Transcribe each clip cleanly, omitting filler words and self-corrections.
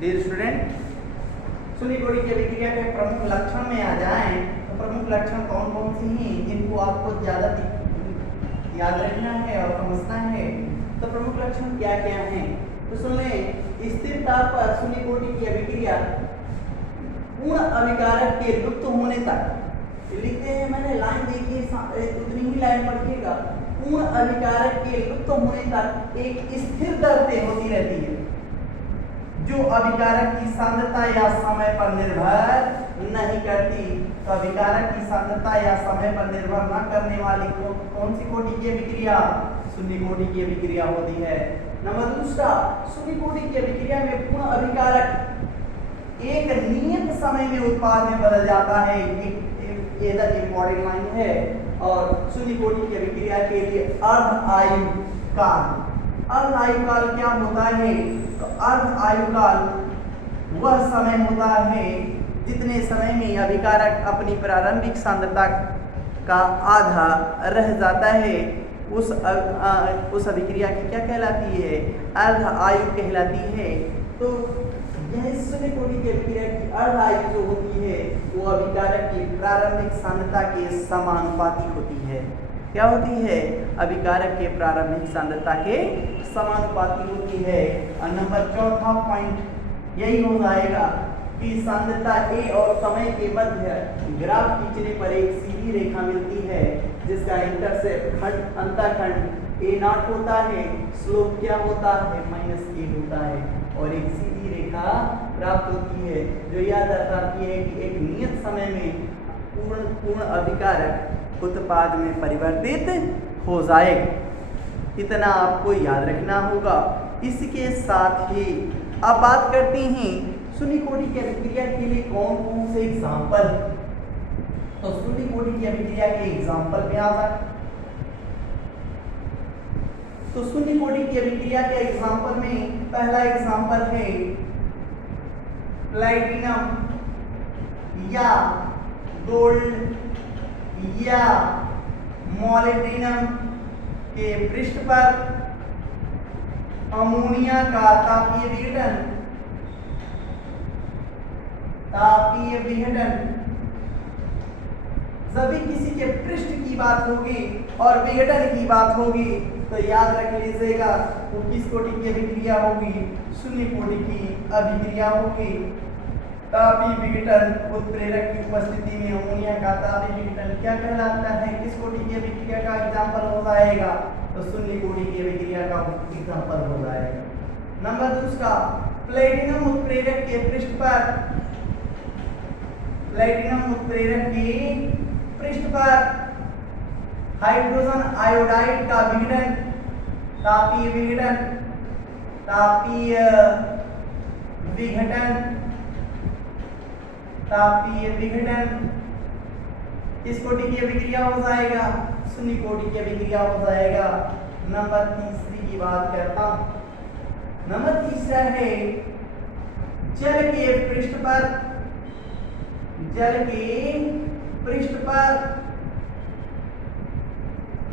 Dear student, सुनिकोडी की अभिक्रिया के प्रमुख लक्षण में आ जाएं तो प्रमुख लक्षण कौन कौन से हैं जिनको आपको ज़्यादा याद रखना है और समझना है। तो प्रमुख लक्षण क्या क्या हैं तो सुन लें। स्थिर ताप पर सुनिकोडी की अभिक्रिया पूर्ण अभिकारक के लुप्त होने तक लिखते हैं, मैंने लाइन देखी उतनी ही लाइन पढ़िएगा। पूर्ण अभिकारक के लुप्त होने तक एक स्थिर दर पे होती रहती है जो अभिकारक की सांद्रता या समय पर निर्भर नहीं करती। तो अभिकारक की सांद्रता या समय पर निर्भर न करने वाली कौन सी कोटि की अभिक्रिया? शून्य कोटि की अभिक्रिया होती है। नंबर दूसरा, शून्य कोटि की अभिक्रिया में पूर्ण अभिकारक एक नियत समय में उत्पाद में बदल जाता है। ये इंपॉर्टेंट लाइन है। और शून्य कोटि की अभिक्रिया के लिए अर्ध आयु काल, अर्ध आयु काल क्या होता है? तो अर्ध आयु काल वह समय होता है जितने समय में अभिकारक अपनी प्रारंभिक सांद्रता का आधा रह जाता है। उस अभिक्रिया की क्या कहलाती है? अर्ध आयु कहलाती है। तो यह शून्य कोटि की अभिक्रिया की अर्ध आयु जो होती है वो अभिकारक की प्रारंभिक सांद्रता के समानुपाती होती है। क्या होती है? अभिकारक के प्रारंभिक सांद्रता के समानुपाती होती है। और नंबर चौथा पॉइंट यही हो जाएगा कि सांद्रता ए और समय के मध्य ग्राफ खींचने पर एक सीधी रेखा मिलती है जिसका इंटरसेप्ट अंतःखंड ए नॉट होता है। स्लोप क्या होता है? -a होता है और एक सीधी रेखा प्राप्त होती है जो यह दर्शाती है कि एक नियत समय में पूर्ण अभिकारक उत्पाद में परिवर्तित हो जाएगा। इतना आपको याद रखना होगा। इसके साथ ही अब बात करते हैं शून्य कोटि की अभिक्रिया के लिए कौन कौन से एग्जाम्पल। तो शून्य कोटि की अभिक्रिया के एग्जाम्पल पे आ जाए तो शून्य कोटि की अभिक्रिया के एग्जाम्पल में पहला एग्जाम्पल है प्लैटिनम या गोल्ड या मोलिब्डेनम के पृष्ठ पर अमोनिया का तापीय विघटन। सभी किसी के पृष्ठ की बात होगी और विघटन की बात होगी तो याद रख लीजिएगा वो किस कोटि की अभिक्रिया होगी? शून्य कोटि की अभिक्रिया होगी। तापीय विघटन उत्प्रेरक की उपस्थिति में अमोनिया का तापीय विघटन क्या कहलाता है? किस कोटि की अभिक्रिया का एग्जाम्पल हो जाएगा? तो शून्य कोटि की अभिक्रिया का एग्जाम्पल हो जाएगा। नंबर दूसरा, प्लेटिनम उत्प्रेरक के पृष्ठ पर हाइड्रोजन आयोडाइड का विघटन, तापीय विघटन किस कोटि की अभिक्रिया हो जाएगा? शून्य कोटि की अभिक्रिया हो जाएगा। नंबर तीसरी की बात करता हूं। नंबर तीसरा है जल के पृष्ठ पर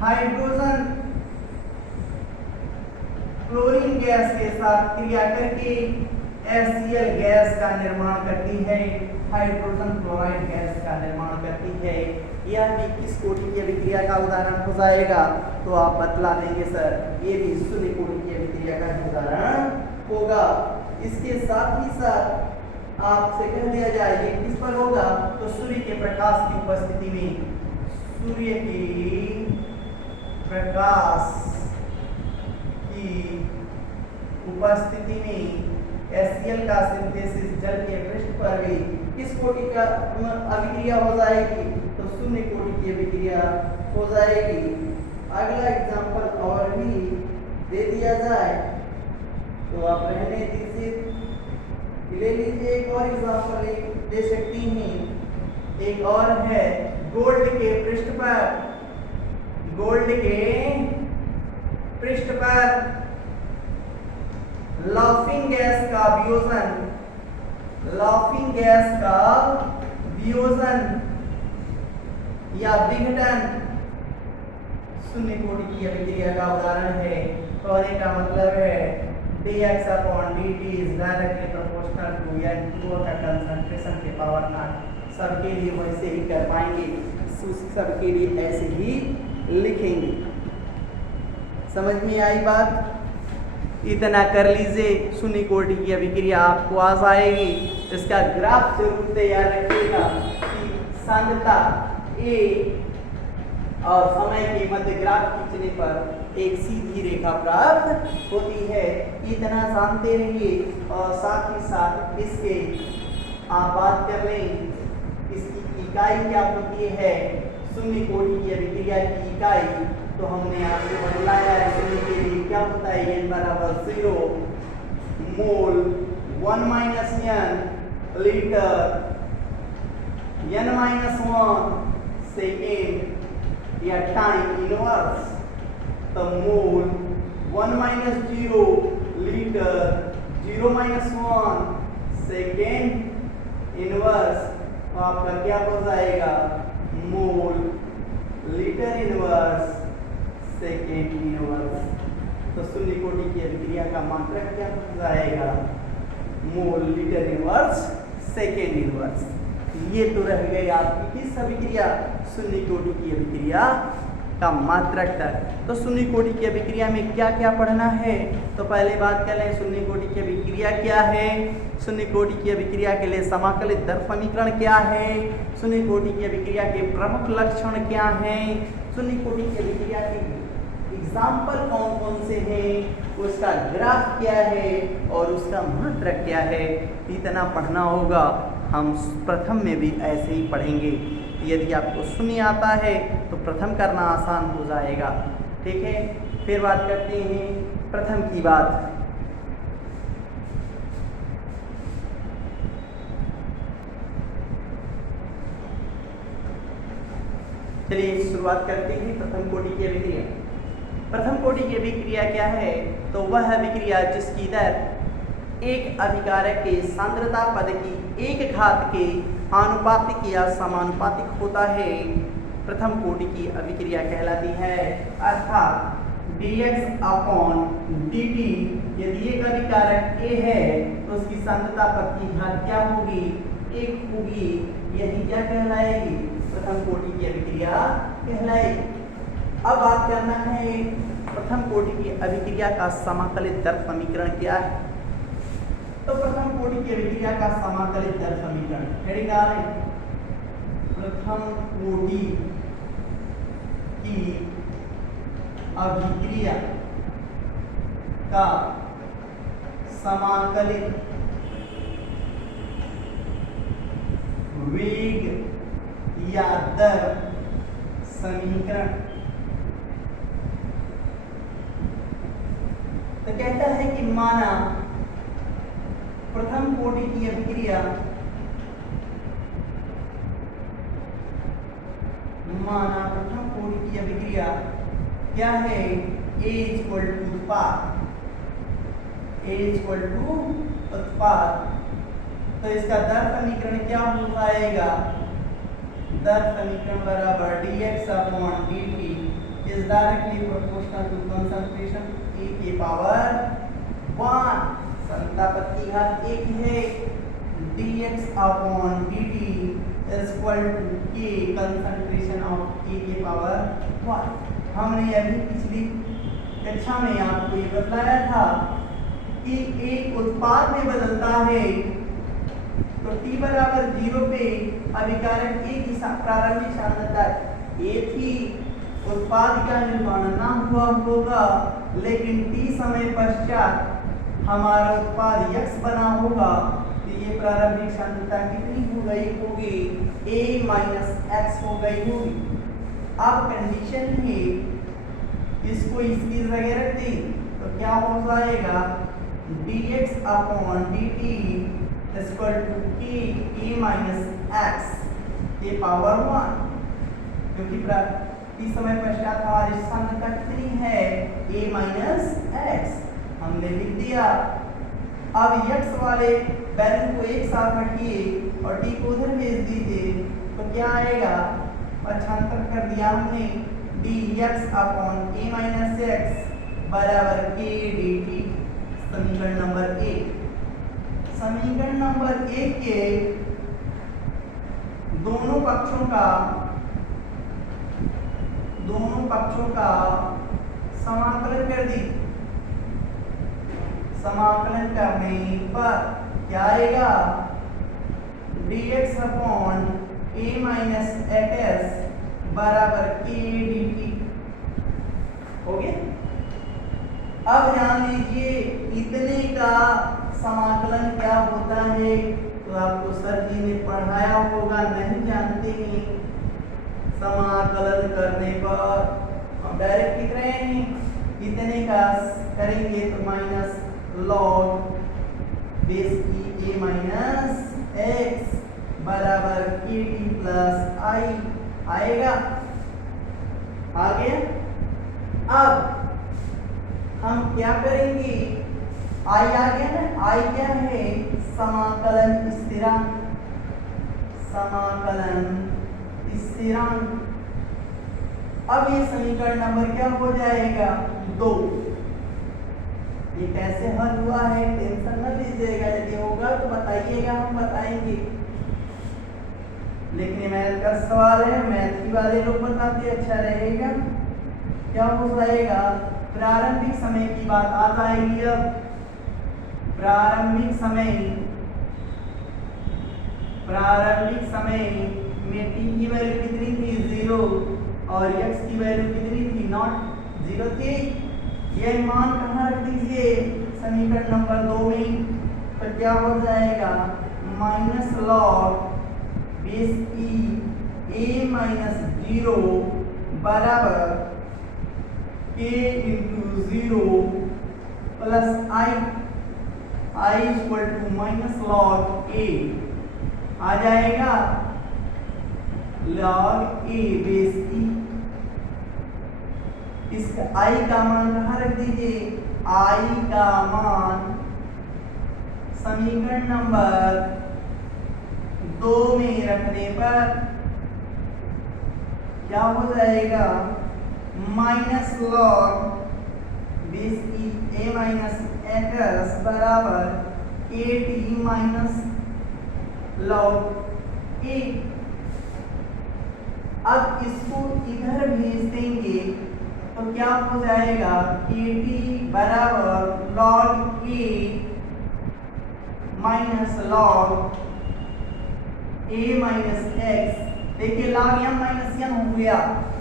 हाइड्रोजन क्लोरीन गैस के साथ क्रिया करके HCl गैस का निर्माण करती है, हाइड्रोजन क्लोराइड गैस का निर्माण करती है। यह भी किस कोटि की अभिक्रिया का उदाहरण हो जाएगा? तो आप बतला देंगे सर ये भी शून्य कोटि की अभिक्रिया का उदाहरण होगा। इसके साथ ही साथ आपसे कह दिया जाए ये किस पर होगा? तो सूर्य के प्रकाश की उपस्थिति में, सूर्य की प्रकाश की उपस्थिति में HCl का सिंथेसिस जल के पृष्ठ पर भी किस कोटि का अभिक्रिया हो जाएगी? तो शून्य कोटि की अभिक्रिया हो जाएगी। अगला एग्जांपल और भी दे दिया जाए तो आप रहने दीजिए, ले लीजिए। एक और एग्जांपल दे सकती हैं। एक और है गोल्ड के पृष्ठ पर लाफिंग गैस का वियोजन या विघटन शून्य कोटि की अभिक्रिया का उदाहरण है। कहने का मतलब है dx upon dt is directly proportional to n2 का कंसंट्रेशन के पावर नॉट। सबके लिए वैसे ही कर पाएंगे, सबके लिए ऐसे ही लिखेंगे। समझ में आई बात? इतना कर लीजिए, शून्य कोटि की अभिक्रिया आपको आ जाएगी। इसका ग्राफ जरूर तैयार रखिएगा कि सांद्रता A और समय के मध्य ग्राफ खींचने पर एक सीधी रेखा प्राप्त होती है। इतना जानते रहिए और साथ ही साथ इसके आप बात कर लें, इसकी इकाई क्या होती है, शून्य कोटि की अभिक्रिया की इकाई तो हमने आपको बताया है। शून्य के लिए क्या होता है, n बराबर 0 मोल 1 minus n litre n minus 1 second या टाइम इनवर्स। तो मोल 1 minus 0 litre 0 minus 1 second inverse, तो आपका क्या हो जाएगा, mole litre inverse second inverse. तो शून्य कोटि की अभिक्रिया का मात्रक क्या हो जाएगा, mole litre inverse second inverse. ये तो रह गई आपकी किस अभिक्रिया, शून्य कोटि की अभिक्रिया का मात्रक तक। तो शून्य कोटि की अभिक्रिया में क्या क्या पढ़ना है, तो पहले बात कर लें शून्य कोटि की अभिक्रिया क्या है, शून्य कोटि की अभिक्रिया के लिए समाकलित दर समीकरण क्या है, शून्य कोटि की अभिक्रिया के प्रमुख लक्षण क्या हैं, शून्य कोटि की अभिक्रिया के एग्जाम्पल कौन कौन से हैं, उसका ग्राफ क्या है और उसका मात्रक क्या है। इतना पढ़ना होगा। हम प्रथम में भी ऐसे ही पढ़ेंगे। यदि आपको शून्य आता है तो प्रथम करना आसान हो जाएगा। ठीक है, फिर बात करते हैं प्रथम की बात। चलिए शुरुआत करते हैं प्रथम कोटि की अभिक्रिया। प्रथम कोटि की अभिक्रिया क्या है, तो वह अभिक्रिया जिसकी दर एक अभिकारक के सांद्रता पद की एक घात के आनुपातिक या समानुपातिक होता है, प्रथम कोटि की अभिक्रिया कहलाती है। अर्थात dx अपॉन dt, यदि एक अभिकारक A है तो उसकी सांद्रता पद की घात क्या होगी, एक होगी। यही क्या कहलाएगी, प्रथम कोटि की अभिक्रिया कहलाएगी। अब बात करना है प्रथम कोटि की अभिक्रिया का समाकलित दर समीकरण क्या है। तो प्रथम कोटि की अभिक्रिया का समाकलित दर समीकरण हेडिंग आ रहे हैं, प्रथम कोटि की अभिक्रिया का समाकलित वेग या दर समीकरण। तो कहता है कि माना प्रथम कोटि की अभिक्रिया, माना प्रथम कोटि की अभिक्रिया क्या है, A इक्वल टू उत्पाद, A इक्वल टू उत्पाद। तो इसका दर समीकरण क्या हो जाएगा, दर समीकरण बराबर dx upon dt is directly proportional to concentration E की पावर 1, सांद्रता पद की घात 1 है, dx upon dt is equal to k concentration of E की पावर 1। हमने अभी पिछली कक्षा में आपको ये बताया था कि एक उत्पाद में बदलता है तो t बराबर 0 पे अभिकारक A की प्रारंभिक सांद्रता A थी, उत्पाद का निर्माण ना हुआ होगा, लेकिन t समय पश्चात हमारा उत्पाद x बना होगा। तो ये प्रारंभिक सांद्रता कितनी हो गई होगी, A माइनस x हो गई होगी। अब कंडीशन है इसको इसकी जगह रख दी तो क्या हो जाएगा, dx upon dt equal to k a minus x के पावर 1, क्योंकि इस समय पश्चात हमारी सांद्रता कितनी है, a माइनस x हमने लिख दिया। अब x वाले वैल्यू को एक साथ रखिए और t को उधर भेज दीजिए तो क्या आएगा, पक्षांतर कर दिया हमने, dx upon a minus x बराबर k dt। समीकरण नंबर 1। समीकरण नंबर 1 के दोनों पक्षों का समाकलन कर दी। समाकलन करने पर क्या आएगा? dx upon a minus x बराबर k dt। हो गया। अब जान लीजिए इतने का समाकलन क्या होता है, तो आपको सर जी ने पढ़ाया होगा, नहीं जानते हैं। समाकलन करने पर हम डायरेक्ट लिख रहे हैं, इतने का करेंगे तो माइनस लॉग बेस की a माइनस x बराबर के टी प्लस आई आएगा। आ गया। अब हम क्या करेंगे? आई आ गया ना, आई क्या है? समाकलन स्थिरांक। समाकलन स्थिरांक। अब ये समीकरण नंबर क्या हो जाएगा? 2। ये कैसे हल हुआ है टेंशन न लीजिएगा, यदि होगा तो बताइएगा, हम बताएंगे। लेकिन ये मैथ का सवाल है, मैथ की वाले लोग बताते अच्छा रहेगा। क्या हो जाएगा? प्रारंभिक समय की बात आ जाएगी। अब प्रारंभिक समय में t की वैल्यू कितनी थी? 0 और x की वैल्यू कितनी थी? नॉट 0 थी। यह मान कहाँ रख दीजिए? समीकरण नंबर 2 में। तो क्या हो जाएगा? माइनस लॉग बेस की a माइनस 0 बराबर k into 0 plus I equal to minus log a आ जाएगा। लॉग a बेस की इसका i का मान कहाँ रख दीजिए? i का मान समीकरण नंबर 2 में रखने पर क्या हो जाएगा? माइनस लॉग बेस की a माइनस एक्स बराबर के टी माइनस लॉग ए। अब इसको इधर भेज देंगे तो क्या हो जाएगा? के टी बराबर log a minus log a minus x. देखिए लॉग एम माइनस एन हो गया,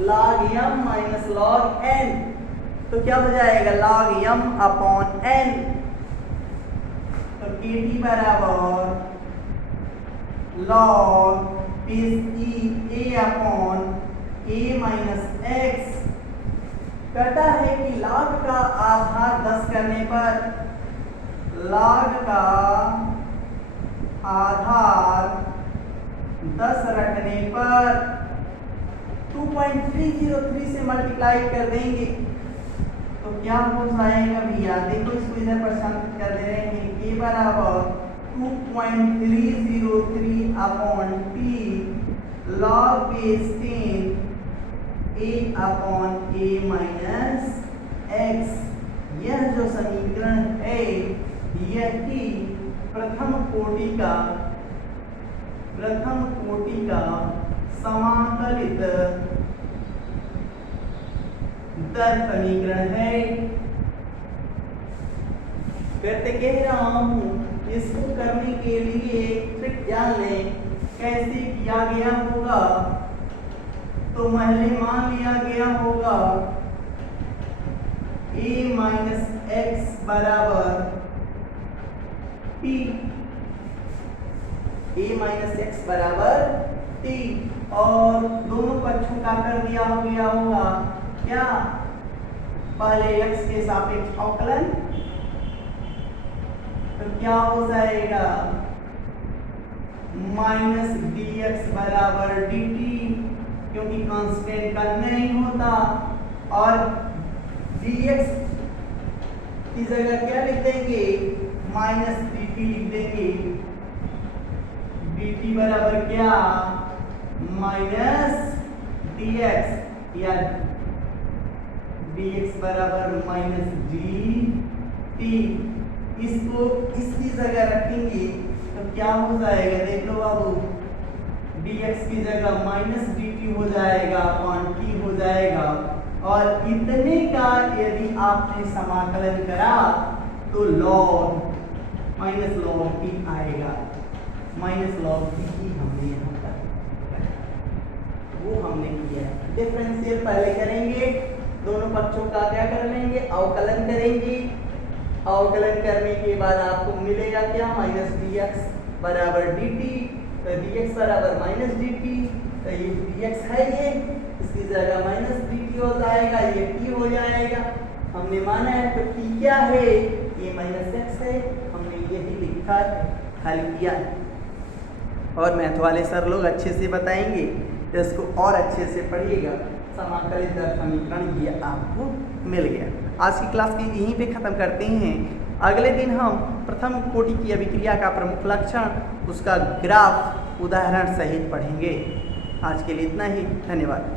log m minus log n. तो क्या हो जाएगा? Log m upon n. तो के टी बराबर log a upon a minus x. कहता है कि लॉग का आधार 10 करने पर, लॉग का आधार 10 रखने पर 2.303 से मल्टीप्लाई कर देंगे तो क्या हो जाएगा भैया? देखो इसको इधर प्रशांत कर दे रहे हैं। के बराबर 2.303 upon T log base 10 a upon a minus x. यह जो समीकरण है यही प्रथम कोटि का समाकलित दर समीकरण है। करते कह रहा हूं, इसको करने के लिए ट्रिक जान लें कैसे किया गया होगा। तो पहले मान लिया गया होगा a माइनस एक्स बराबर t, a माइनस एक्स बराबर t, और दोनों पक्षों का कर दिया हो गया होगा क्या? पहले x के सापेक्ष अवकलन। तो क्या हो जाएगा? माइनस dx बराबर dt, क्योंकि कांस्टेंट का नहीं होता, और dx की जगह क्या लिख देंगे? माइनस dt लिख देंगे। dt बराबर क्या? माइनस dx, या dx बराबर माइनस dt। इसको इसकी जगह रखेंगे तो क्या हो जाएगा, देख लो बाबू, dx की जगह माइनस dt हो जाएगा अपॉन t हो जाएगा। और इतने का यदि आपने समाकलन करा तो log माइनस log t आएगा, माइनस log t ही हमने यहाँ पर वो हमने किया है। डिफरेंशियल पहले करेंगे, दोनों पक्षों का क्या कर लेंगे, अवकलन करेंगे। अवकलन करने के बाद आपको मिलेगा क्या, माइनस dx बराबर dt, तो dx बराबर माइनस dt, तो ये dx है, ये इसकी जगह माइनस dt हो जाएगा, ये t हो जाएगा। हमने माना है तो t क्या है, ये माइनस x है, हमने यही लिखा है, हल किया। और मैथ वाले सर लोग अच्छे से बताएंगे, तो इसको और अच्छे से पढ़िएगा। समाकलित दर समीकरण ये आपको मिल गया। आज की क्लास की यहीं पे ख़त्म करते हैं। अगले दिन हम प्रथम कोटि की अभिक्रिया का प्रमुख लक्षण, उसका ग्राफ उदाहरण सहित पढ़ेंगे। आज के लिए इतना ही, धन्यवाद।